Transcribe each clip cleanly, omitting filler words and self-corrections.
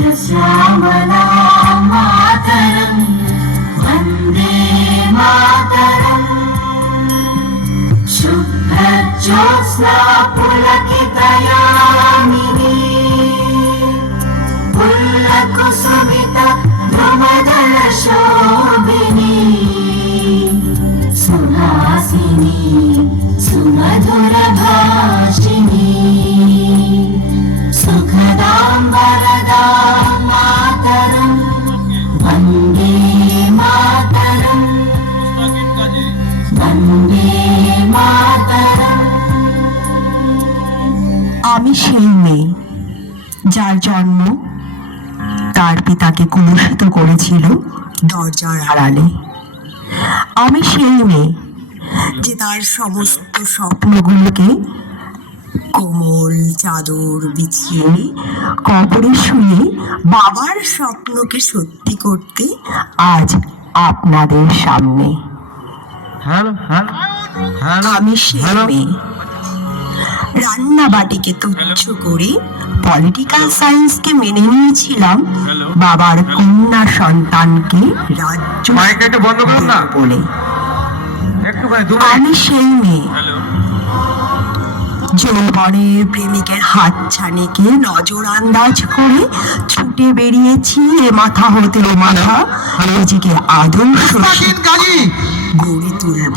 सस्यश्यामला मातरं वन्दे मातरं शुभ्रज्योत्स्ना पुलकितयामिनी पुल्लकुसुमिता द्रुमदलशोभिनी सुहासिनी सुमधुरभाषिणी सुखदां वरदां मातरं वन्दे मातरं वन्दे मातरं। আমি সেই মেয়ে যার জন্ম তার পিতাকে কুলুষিত করেছিল দরজার আড়ালে। আমি সেই মেয়ে যে তার সমস্ত স্বপ্নগুলোকে কোমল চাদর বিছিয়ে কবরে শুয়ে বাবার স্বপ্নকে সত্যি করতে আজ আপনাদের সামনে। আমি সেই মেয়ে রান্না বাটিকে তুচ্ছ করে পলিটিক্যাল সায়েন্সকে মেনে নিয়েছিলাম বাবার কন্যা সন্তানকে রাজ্য বলে। আমি সেই মেয়ে যৌবনের প্রেমিকের হাত ছানিকে নজর আন্দাজ করে ছুটে বেরিয়েছি এ মাথা হতে ও মাথা নিজেকে আদর্শ গড়ে তুলব।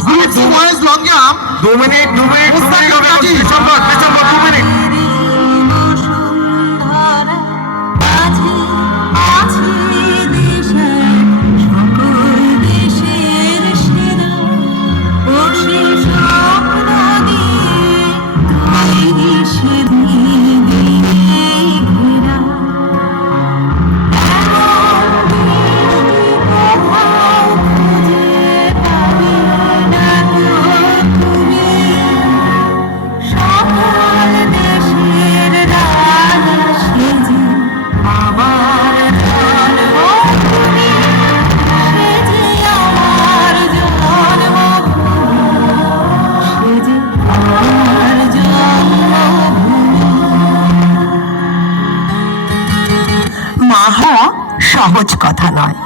মা হওয়া সহজ কথা নয়।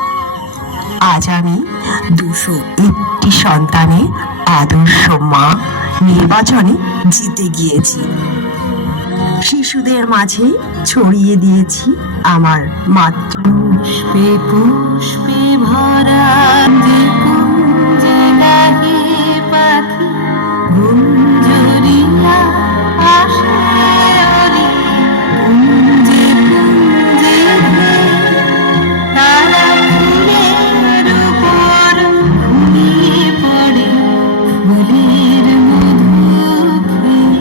আজ আমি 201টি সন্তানের আদর্শ মা নির্বাচনে জিতে গিয়েছি। শিশুদের মাঝে ছড়িয়ে দিয়েছি আমার মাতৃ পুষ্পে পুষ্পে ভরা যে কুঞ্জে ডাকে পাখি গুঞ্জরিয়া আসে অরি কুঞ্জে কুঞ্জে তারা ফুলের উপর ঘুমিয়ে পড়ে ফুলের মধু খেয়ে।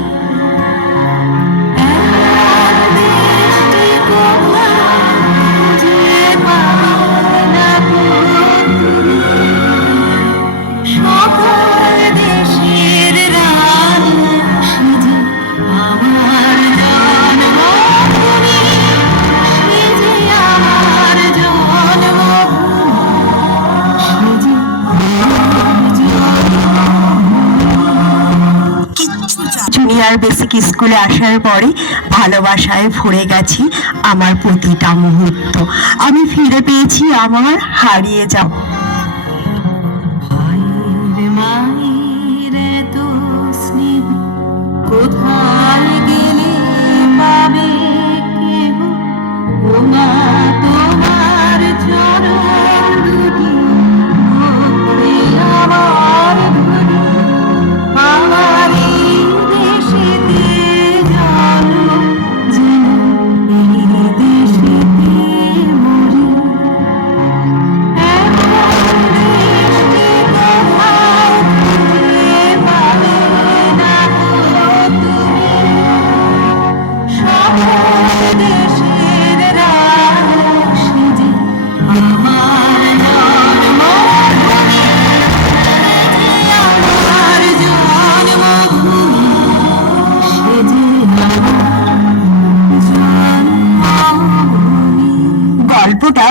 জুনিয়র বেসিক স্কুলে আসার পরে ভালোবাসায় ভরে গেছি আমার প্রতিটা মুহূর্ত। আমি ফিরে পেয়েছি আমার হারিয়ে যাওয়া। কোথায় গেলে পাবে কেহ ওমা তোমার চরণ দুটি ওরে আমার ধরি আমার এই দেশেতে জন্ম যেন এই দেশেতে মরি। এমন দেশটি কোথাও খুঁজে পাবে না দেশের রাশি যে আমার জন্মভূমি আমার জন্মভূমি সে যে জন্মভূমি। গল্পটা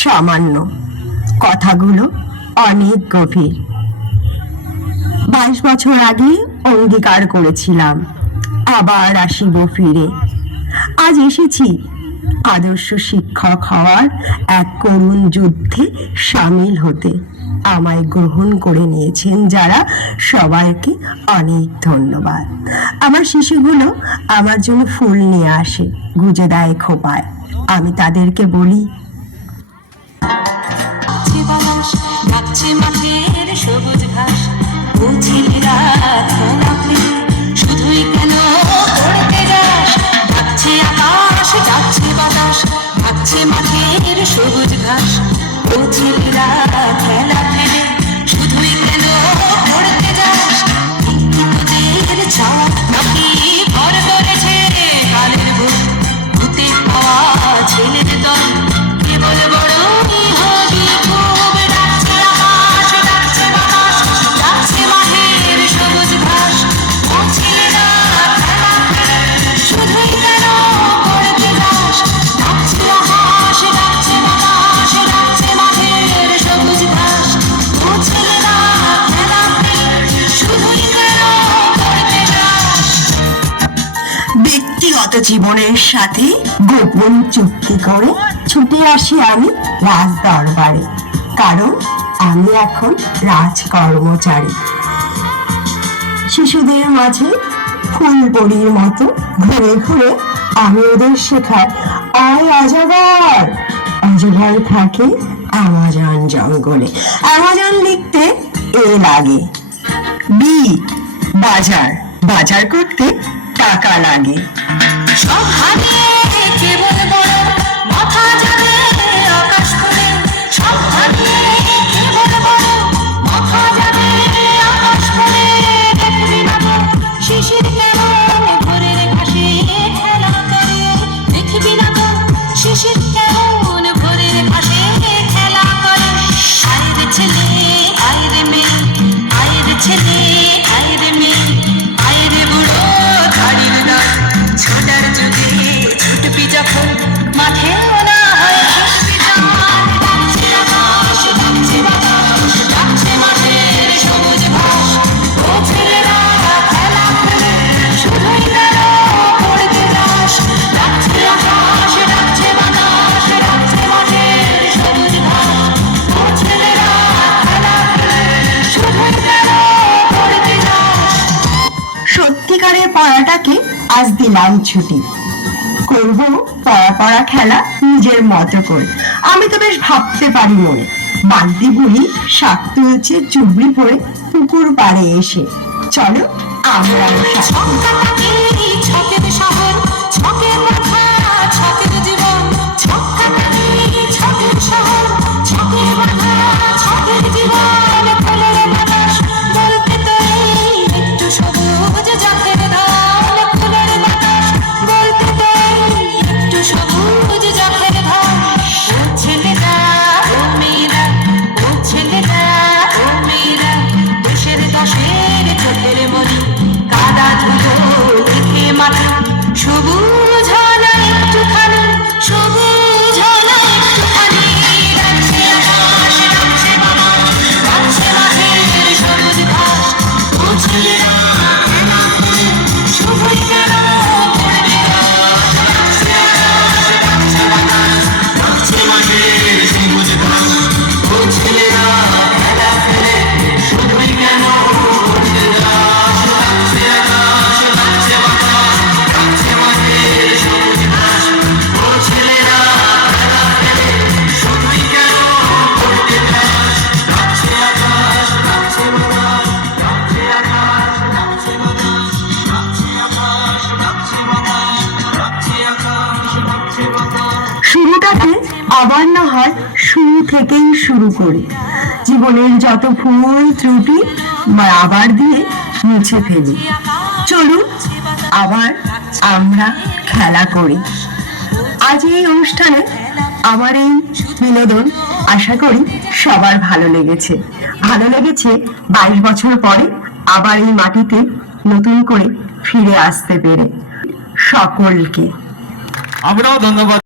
সামান্য, কথাগুলো অনেক গভীর। 22 বছর আগে অঙ্গীকার করেছিলাম আবার আসিব ফিরে। আজ এসেছি আদর্শ শিক্ষক হওয়ার এক করুণ যুদ্ধে সামিল হতে আমায় গ্রহণ করে নিয়েছেন যারা, সবাইকে অনেক ধন্যবাদ। আমার শিশুগুলো আমার জন্য ফুল নিয়ে আসে, গুজে দেয় খোপায়। আমি তাদেরকে বলি, ডাকছে বাতাস, ডাকছে মাঠের সবুজ ঘাস, ও ছেলেরা খেলা ফেলে শুধুই কেন পড়তে যাস? ডাকছে আকাশ, ডাকছে বাতাস, ডাকছে মাঠের সবুজ ঘাস, ও ছেলেরা খেলা ফেলে শুধুই কেন পড়তে যাস? তোদের ছাপ নাকি ভর করেছে কালের বুক, ভূতে পাওয়া ছেলের দল কেবল বড়ই হবি খুব। ডাকছে আকাশ, ডাকছে বাতাস, ডাকছে মাঠের সবুজ ঘাস, ও ছেলেরা খেলা ফেলে শুধুই কেন পড়তে যাস? ডাকছে আকাশ, ডাকছে বাতাস, ডাকছে মাঠের সবুজ ঘাস, ও ছেলেরা খেলা ফেলে শুধুই কেন পড়তে যাস? ব্যক্তিগত জীবনের সাথে গোপন চুক্তি করে ছুটে আসি আমি রাজ দরবারে, কারণ আমি এখন রাজ কর্মচারী। শিশুদের মাঝে ফুলবড়ির মতো ঘুরে ঘুরে আমি ওদের শেখাই, আয় অজগর। অজগর থাকে অ্যামাজন জঙ্গলে। অ্যামাজন লিখতে এ লাগে। বি বাজার, বাজার করতে টাকা লাগে। সব হারিয়ে কেবল বড় মাথা যাবে আকাশ ফুলে, সব হারিয়ে কেবল বড় মাথা যাবে আকাশ ফুলে। দেখবি না তো শিশির কেমন ভোরের ঘাসে খেলা করে, দেখবি না তো শিশির কেমন ভোরের ঘাসে খেলা করে। আয় রে ছেলে, আয় রে মেয়ে, আয় রে ছেলে, আয় রে মেয়ে, আয় রে বুড়ো ধাড়ির দল, ছোটার যুগে ছুটবি যখন মাঠেও না হয় শেষবি জল। ডাকছে আকাশ, ডাকছে বাতাস, ডাকছে মাঠের সবুজ ঘাস, ও ছেলেরা খেলা ফেলে শুধুই কেন পড়তে যাস? ডাকছে আকাশ, ডাকছে বাতাস, ডাকছে মাঠের সবুজ ঘাস, ও ছেলেরা খেলা ফেলে শুধুই কেন পড়তে যাস? সত্যিকারের পড়াটাকে আজ দিলাম ছুটি, করব পড়া খেলা নিজের মতো করে। আমি তো বেশ ভাবতে পারি মনে, বালতি বুড়ি শাক তুলছে চুবড়ি পরে পুকুর পাড়ে এসে। চলো আমরাও শাক তুলি। ছক্কাটাকে ছকের শহর, ছকের মাথা, ছকের জীবন, ছক্কাটাকে ছকের শহর, ছকের মাথা, ছকের জীবন। ফুলের বাতাস বলতে তো এই একটু সবুজ জাতের ধান, ফুলের বাতাস বলতে তো এই একটু সবুজ জাতের ধান। ও ছেলেরা, ও মেয়েরা, ও ছেলেরা, ও মেয়েরা, দেশের দশের চোখের মনি, কাদা ধুলো দেখে মাটি, সবুজ হলো একটুখানি, সবুজ হলো একটুখানি। ডাকছে আকাশ, ডাকছে বাতাস, ডাকছে মাঠের সবুজ ঘাস, ও ছেলেরা খেলা করে শুধুই কেন পড়তে যাস? ডাকছে আকাশ, ডাকছে বাতাস, ডাকছে মাঠের সবুজ ঘাস, ও ছেলেরা খেলা ফেলে শুধুই কেন পড়তে যাস? ডাকছে আকাশ, ডাকছে বাতাস, ডাকছে মাঠের সবুজ ঘাস, ও ছেলেরা খেলা ফেলে শুধুই কেন পড়তে যাস? ডাকছে আকাশ, ডাকছে বাতাস, ডাকছে আকাশ, ডাকছে বাতাস, ডাকছে আকাশ, ডাকছে বাতাস, ডাকছে আকাশ, ডাকছে বাতাস। শুরুটাকে আবার না হয় শুরু থেকেই শুরু করি, জীবনের যত ভুল ত্রুটি আবার দিয়ে মুছে ফেলি। চলুন আবার আমরা খেলা করি। আজ এই অনুষ্ঠানে আমার এই বিনোদন আশা করি সবার ভালো লেগেছে। 22 বছর পরে আবার এই মাটিতে নতুন করে ফিরে আসতে পেরে সকলকে আমরাও ধন্যবাদ।